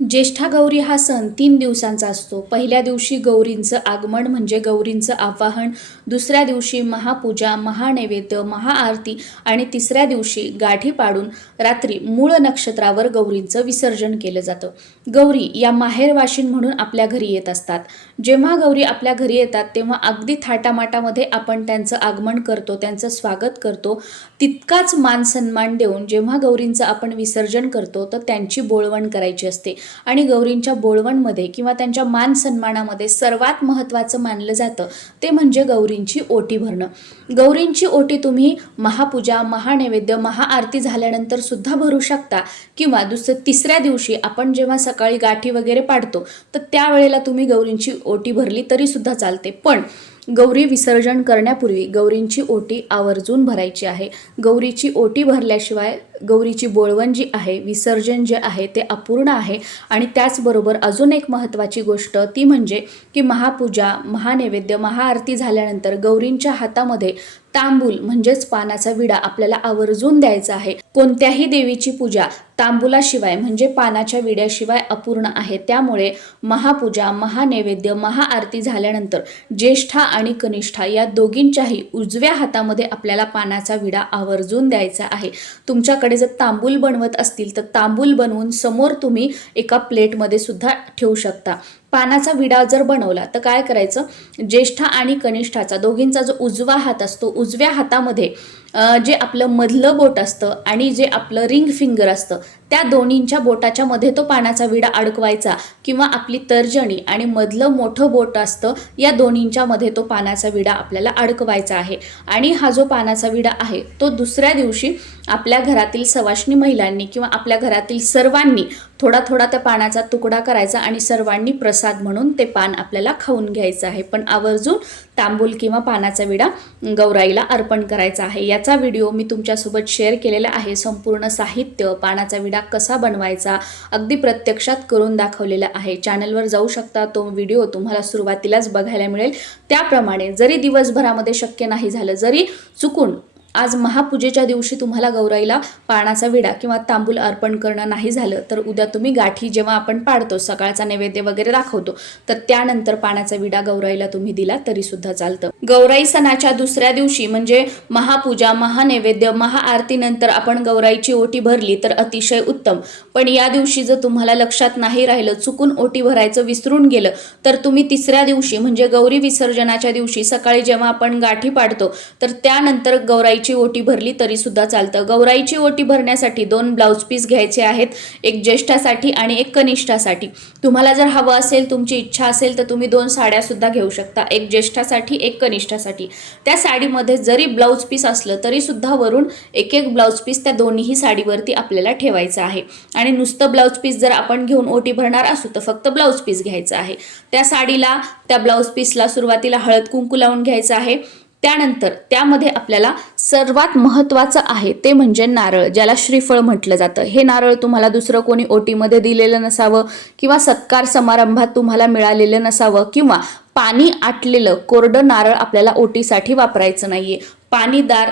ज्येष्ठा गौरी हा सण तीन दिवसांचा असतो. पहिल्या दिवशी गौरींचं आगमन म्हणजे गौरींचं आवाहन दुसऱ्या दिवशी महापूजा महानैवेद्य महाआरती आणि तिसऱ्या दिवशी गाठी पाडून रात्री मूळ नक्षत्रावर गौरींचं विसर्जन केलं जातं. गौरी या माहेरवाशीन म्हणून आपल्या घरी येत असतात. जेव्हा गौरी आपल्या घरी येतात तेव्हा अगदी थाटामाटामध्ये आपण त्यांचं आगमन करतो त्यांचं स्वागत करतो. तितकाच मान सन्मान देऊन जेव्हा गौरींचं आपण विसर्जन करतो तर त्यांची बोळवण करायची असते. आणि गौरींच्या बोळवणमध्ये किंवा त्यांच्या मान सन्मानामध्ये सर्वात महत्त्वाचं मानलं जातं ते म्हणजे गौरींची ओटी भरणं. गौरींची ओटी तुम्ही महापूजा महानैवेद्य महाआरती झाल्यानंतर सुद्धा भरू शकता किंवा दुसरं तिसऱ्या दिवशी आपण जेव्हा सकाळी गाठी वगैरे पाडतो तर त्यावेळेला तुम्ही गौरींची ओटी भरली तरी सुद्धा चालते. पण गौरी विसर्जन करण्यापूर्वी गौरींची ओटी आवर्जून भरायची आहे. गौरीची ओटी भरल्याशिवाय गौरीची बोळवण जी आहे विसर्जन जे आहे ते अपूर्ण आहे आणि त्याचबरोबर अजून एक महत्त्वाची गोष्ट ती म्हणजे की महापूजा महानैवेद्य महाआरती झाल्यानंतर गौरींच्या हातामध्ये तांबूल म्हणजेच पानाचा विडा आपल्याला आवर्जून द्यायचा आहे. कोणत्याही देवीची पूजा तांबुलाशिवाय म्हणजे पानाच्या विड्याशिवाय अपूर्ण आहे. त्यामुळे महापूजा महानैवेद्य महाआरती झाल्यानंतर ज्येष्ठा आणि कनिष्ठा या दोघींच्याही उजव्या हातामध्ये आपल्याला पानाचा विडा आवर्जून द्यायचा आहे. तुमच्याकडे जर तांबूल बनवत असतील तर तांबूल बनवून समोर तुम्ही एका प्लेटमध्ये सुद्धा ठेवू शकता. पानाचा विडा जर बनवला तर काय करायचं? ज्येष्ठा आणि कनिष्ठाचा दोघींचा जो उजवा हात असतो उजव्या हातामध्ये जे आपलं मधलं बोट असतं आणि जे आपलं रिंग फिंगर असतं त्या दोन्हींच्या बोटाच्या मध्ये तो पानाचा विडा अडकवायचा किंवा आपली तर्जनी आणि मधलं मोठं बोट असतं या दोन्हींच्या मध्ये तो पानाचा विडा आपल्याला अडकवायचा आहे. आणि हा जो पानाचा विडा आहे तो दुसऱ्या दिवशी आपल्या घरातील सवाष्णी महिलांनी किंवा आपल्या घरातील सर्वांनी थोडा थोडा त्या पानाचा तुकडा करायचा आणि सर्वांनी प्रसाद म्हणून ते पान आपल्याला खाऊन घ्यायचं आहे. पण आवर्जून तांबूल किंवा पानाचा विडा गौराईला अर्पण करायचा आहे. याचा व्हिडिओ मी तुमच्यासोबत शेअर केलेला आहे. संपूर्ण साहित्य पानाचा विडा कसा बनवायचा अगदी प्रत्यक्षात करून दाखवलेला आहे. चॅनलवर जाऊ शकता तो व्हिडिओ तुम्हाला सुरुवातीलाच बघायला मिळेल. त्याप्रमाणे जरी दिवसभरामध्ये शक्य नाही झालं जरी चुकून आज महापूजेच्या दिवशी तुम्हाला गौराईला पानाचा विडा किंवा तांबूल अर्पण करणं नाही झालं तर उद्या तुम्ही गाठी जेव्हा आपण पाडतो सकाळचा नैवेद्य वगैरे दाखवतो तर त्यानंतर पानाचा विडा गौराईला तुम्ही दिला तरी सुद्धा चालतं. गौराई सणाच्या दुसऱ्या दिवशी म्हणजे महापूजा महानैवेद्य महाआरतीनंतर आपण गौराईची ओटी भरली तर अतिशय उत्तम. पण या दिवशी जर तुम्हाला लक्षात नाही राहिलं चुकून ओटी भरायचं विसरून गेलं तर तुम्ही तिसऱ्या दिवशी म्हणजे गौरी विसर्जनाच्या दिवशी सकाळी जेव्हा आपण गाठी पाडतो तर त्यानंतर गौराईची ओटी भरली तरी सुद्धा चालतं. गौराईची ओटी भरण्यासाठी दोन ब्लाऊज पीस घ्यायचे आहेत एक ज्येष्ठासाठी आणि एक कनिष्ठासाठी. तुम्हाला जर हवं असेल तुमची इच्छा असेल तर तुम्ही दोन साड्या सुद्धा घेऊ शकता. एक ज्येष्ठासाठी एक कनिष्ठासाठी. त्या साडीमध्ये जरी ब्लाऊज पीस असलं तरी सुद्धा वरून एक एक ब्लाऊज पीस त्या दोन्हीही साडीवरती आपल्याला ठेवायचं आहे. आणि नुसतं ब्लाऊज पीस जर आपण घेऊन ओटी भरणार असू तर फक्त ब्लाऊज पीस घ्यायचं आहे. त्या साडीला त्या ब्लाऊज पीसला सुरुवातीला हळद कुंकू लावून घ्यायचं आहे. त्यानंतर त्यामध्ये आपल्याला सर्वात महत्त्वाचं आहे ते म्हणजे नारळ ज्याला श्रीफळ म्हटलं जातं. हे नारळ तुम्हाला दुसरं कोणी ओटीमध्ये दिलेलं नसावं किंवा सत्कार समारंभात तुम्हाला मिळालेलं नसावं किंवा पाणी आटलेलं कोरडं नारळ आपल्याला ओटीसाठी वापरायचं नाहीये. पाणीदार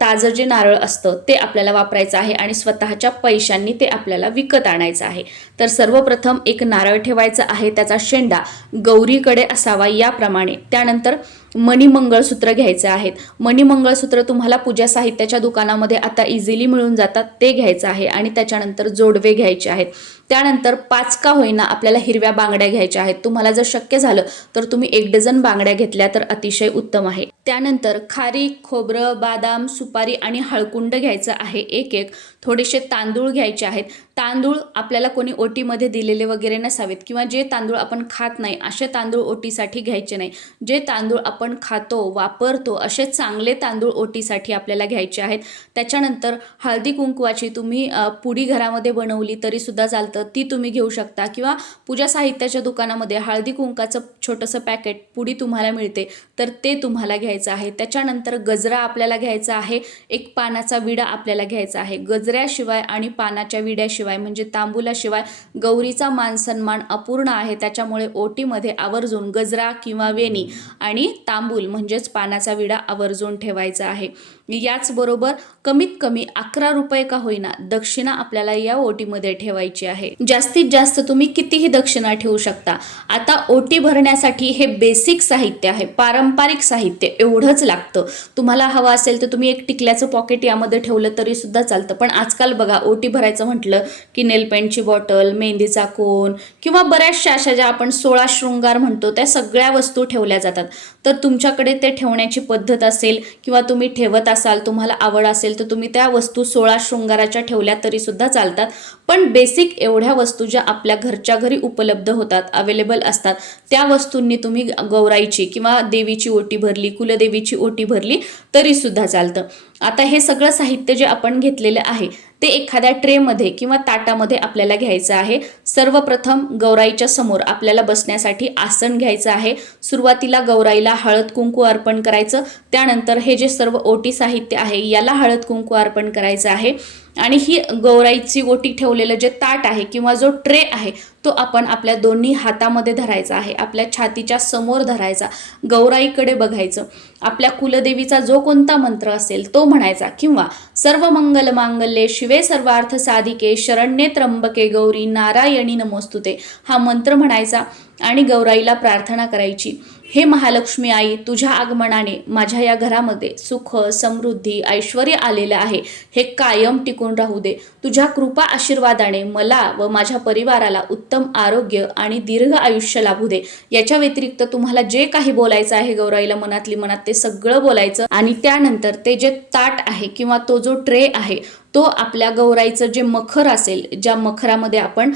ताजं जे नारळ असतं ते आपल्याला वापरायचं आहे आणि स्वतःच्या पैशांनी ते आपल्याला विकत आणायचं आहे. तर सर्वप्रथम एक नारळ ठेवायचा आहे त्याचा शेंडा गौरीकडे असावा याप्रमाणे. त्यानंतर मणिमंगळसूत्र घ्यायचे आहेत. मणिमंगळसूत्र तुम्हाला पूजा साहित्याच्या दुकानामध्ये आता इझिली मिळून जातात. ते घ्यायचं आहे आणि त्याच्यानंतर जोडवे घ्यायचे आहेत. त्यानंतर पाच का होईना आपल्याला हिरव्या बांगड्या घ्यायच्या आहेत. तुम्हाला जर शक्य झालं तर तुम्ही एक डझन बांगड्या घेतल्या तर अतिशय उत्तम आहे. त्यानंतर खारी खोबरं बादाम सुपारी आणि हळकुंड घ्यायचं आहे. एक एक. थोडेसे तांदूळ घ्यायचे आहेत. तांदूळ आपल्याला कोणी ओटीमध्ये दिलेले वगैरे नसावेत किंवा जे तांदूळ आपण खात नाही असे तांदूळ ओटीसाठी घ्यायचे नाही. जे तांदूळ आपण खातो वापरतो असे चांगले तांदूळ ओटीसाठी आपल्याला घ्यायचे आहेत. त्याच्यानंतर हळदी कुंकवाची तुम्ही पुडी घरामध्ये बनवली तरी सुद्धा चालतं. ती तुम्ही घेऊ शकता. किंवा पूजा साहित्याच्या दुकानामध्ये हळदी कुंकाचं छोटंसं पॅकेट पुडी तुम्हाला मिळते तर ते तुम्हाला घ्यायचं आहे. त्याच्यानंतर गजरा आपल्याला घ्यायचा आहे. एक पानाचा विडा आपल्याला घ्यायचा आहे. गजऱ्याशिवाय आणि पानाच्या विड्याशिवाय म्हणजे तांबुलाशिवाय गौरीचा मान सन्मान अपूर्ण आहे. त्याच्यामुळे ओटीमध्ये आवर्जून गजरा किंवा वेणी आणि तांबूल म्हणजेच पानाचा विडा आवर्जून ठेवायचा आहे. याचबरोबर कमीत कमी अकरा रुपये का होईना दक्षिणा आपल्याला या ओटीमध्ये ठेवायची आहे. जास्तीत जास्त तुम्ही कितीही दक्षिणा ठेवू शकता. आता ओटी भरण्यासाठी हे बेसिक साहित्य आहे. पारंपरिक साहित्य एवढंच लागतं. तुम्हाला हवं असेल तर तुम्ही एक टिकल्याचं पॉकेट यामध्ये ठेवलं तरी सुद्धा चालतं. पण आजकाल बघा ओटी भरायचं म्हटलं की नेलपेंटची बॉटल मेहंदीचा कोन किंवा बऱ्याचशा अशा ज्या आपण सोळा शृंगार म्हणतो त्या सगळ्या वस्तू ठेवल्या जातात. तर तुमच्याकडे ते ठेवण्याची पद्धत असेल किंवा तुम्ही ठेवत असाल तुम्हाला आवड असेल तर तुम्ही त्या वस्तू सोळा शृंगाराच्या ठेवल्या तरीसुद्धा चालतात. पण बेसिक एवढ्या वस्तू ज्या आपल्या घरच्या घरी उपलब्ध होतात अवेलेबल असतात त्या वस्तूंनी तुम्ही गौराईची किंवा देवीची ओटी भरली कुलदेवीची ओटी भरली तरीसुद्धा चालतं. आता हे सगळं साहित्य जे आपण घेतलेलं आहे ते एखाद्या ट्रेमध्ये किंवा ताटामध्ये आपल्याला घ्यायचं आहे. सर्वप्रथम गौराईच्या समोर आपल्याला बसण्यासाठी आसन घ्यायचं आहे. सुरुवातीला गौराईला हळद कुंकू अर्पण करायचं. त्यानंतर हे जे सर्व ओटी साहित्य आहे याला हळद कुंकू अर्पण करायचं आहे. आणि ही गौराईची ओटी ठेवलेलं जे ताट आहे किंवा जो ट्रे आहे तो आपण आपल्या दोन्ही हातामध्ये धरायचा आहे. आपल्या छातीच्या समोर धरायचा. गौराईकडे बघायचं. आपल्या कुलदेवीचा जो कोणता मंत्र असेल तो म्हणायचा. किंवा सर्व मंगल मांगल्ये शिवे सर्वार्थ साधिके शरण्ये त्र्यंबके गौरी नारायण नमोस्तुते. हा मंत्र म्हणायचा आणि गौराईला प्रार्थना करायची. हे महालक्ष्मी आई तुझ्या आगमनाने माझ्या या घरामध्ये सुख समृद्धी ऐश्वर आलेलं आहे. हे कायम टिकून राहू दे. तुझ्या कृपा आशीर्वादाने मला व माझ्या परिवाराला उत्तम आरोग्य आणि दीर्घ आयुष्य लाभू दे. याच्या व्यतिरिक्त तुम्हाला जे काही बोलायचं आहे गौराईला मनातली मनात ते सगळं बोलायचं आणि त्यानंतर ते जे ताट आहे किंवा तो जो ट्रे आहे तो आपल्या गौराईचं जे मखर असेल ज्या मखरामध्ये आपण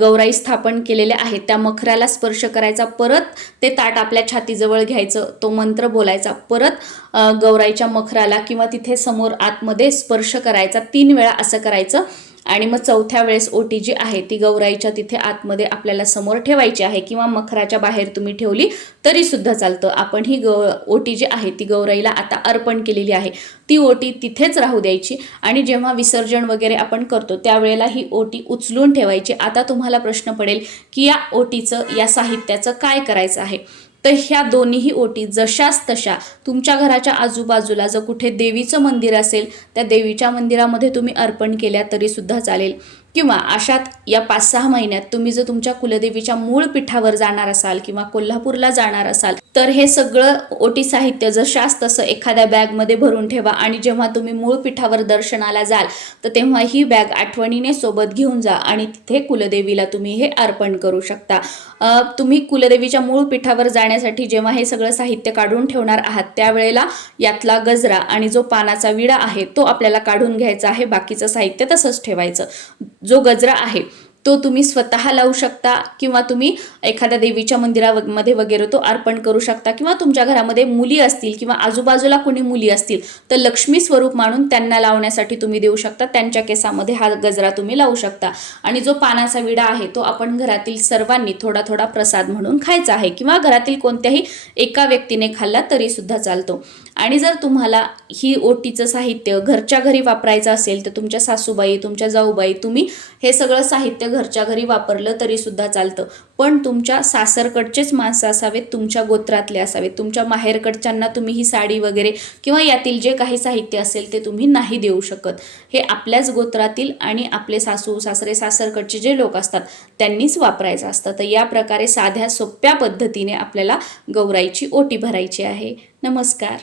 गौराई स्थापन केलेले आहे त्या मखराला स्पर्श करायचा परत ते ताट आपल्या छातीजवळ घ्यायचं तो मंत्र बोलायचा परत गौराईच्या मखराला किंवा तिथे समोर आतमध्ये स्पर्श करायचा तीन वेळा असं करायचं. आणि मग चौथ्या वेळेस ओटी जी आहे ती गौराईच्या तिथे आतमध्ये आपल्याला समोर ठेवायची आहे किंवा मखराच्या बाहेर तुम्ही ठेवली तरी सुद्धा चालतं. आपण ही गौ ओटी जी आहे ती गौराईला आता अर्पण केलेली आहे. ती ओटी तिथेच राहू द्यायची आणि जेव्हा विसर्जन वगैरे आपण करतो त्यावेळेला ही ओटी उचलून ठेवायची. आता तुम्हाला प्रश्न पडेल की या ओटीचं या साहित्याचं काय करायचं आहे? तर ह्या दोन्हीही ओटी जशाच तशा तुमच्या घराच्या आजूबाजूला जर कुठे देवीचं मंदिर असेल त्या देवीच्या मंदिरामध्ये तुम्ही अर्पण केल्या तरी सुद्धा चालेल. किंवा अशात या पाच सहा महिन्यात तुम्ही जर तुमच्या कुलदेवीच्या मूळ पीठावर जाणार असाल किंवा कोल्हापूरला जाणार असाल तर हे सगळं ओटी साहित्य जशास तसं एखाद्या बॅगमध्ये भरून ठेवा आणि जेव्हा तुम्ही मूळ पीठावर दर्शनाला जाल तर तेव्हा ही बॅग आठवणीने सोबत घेऊन जा आणि तिथे कुलदेवीला तुम्ही हे अर्पण करू शकता. तुम्ही कुलदेवीच्या मूळ पीठावर जाण्यासाठी जेव्हा हे सगळं साहित्य काढून ठेवणार आहात त्यावेळेला यातला गजरा आणि जो पानाचा विडा आहे तो आपल्याला काढून घ्यायचा आहे बाकीचं साहित्य तसंच ठेवायचं. जो गजरा आहे. तो तुम्ही स्वतः लावू शकता किंवा तुम्ही एखाद्या देवीच्या मंदिरामध्ये वगैरे तो अर्पण करू शकता किंवा तुमच्या घरामध्ये मुली असतील किंवा आजूबाजूला कोणी मुली असतील तर लक्ष्मी स्वरूप मानून त्यांना लावण्यासाठी तुम्ही देऊ शकता. त्यांच्या केसामध्ये हा गजरा तुम्ही लावू शकता. आणि जो पानाचा विडा आहे तो आपण घरातील सर्वांनी थोडा थोडा प्रसाद म्हणून खायचा आहे किंवा घरातील कोणत्याही एका व्यक्तीने खाल्ला तरी सुद्धा चालतो. आणि जर तुम्हाला ही ओटीचं साहित्य घरच्या घरी वापरायचं असेल तर तुमच्या सासूबाई तुमच्या जाऊबाई तुम्ही हे सगळं साहित्य घरच्या घरी वापरलं तरी सुद्धा चालतं. पण तुमच्या सासरकडचेच माणसं असावेत तुमच्या गोत्रातले असावेत तुमच्या माहेरकडच्यांना तुम्ही ही साडी वगैरे किंवा यातील जे काही साहित्य असेल ते तुम्ही नाही देऊ शकत. हे आपल्याच गोत्रातील आणि आपले सासू सासरे सासरकडचे जे लोक असतात त्यांनीच वापरायचं असतं. तर या प्रकारे साध्या सोप्या पद्धतीने आपल्याला गौराईची ओटी भरायची आहे. नमस्कार.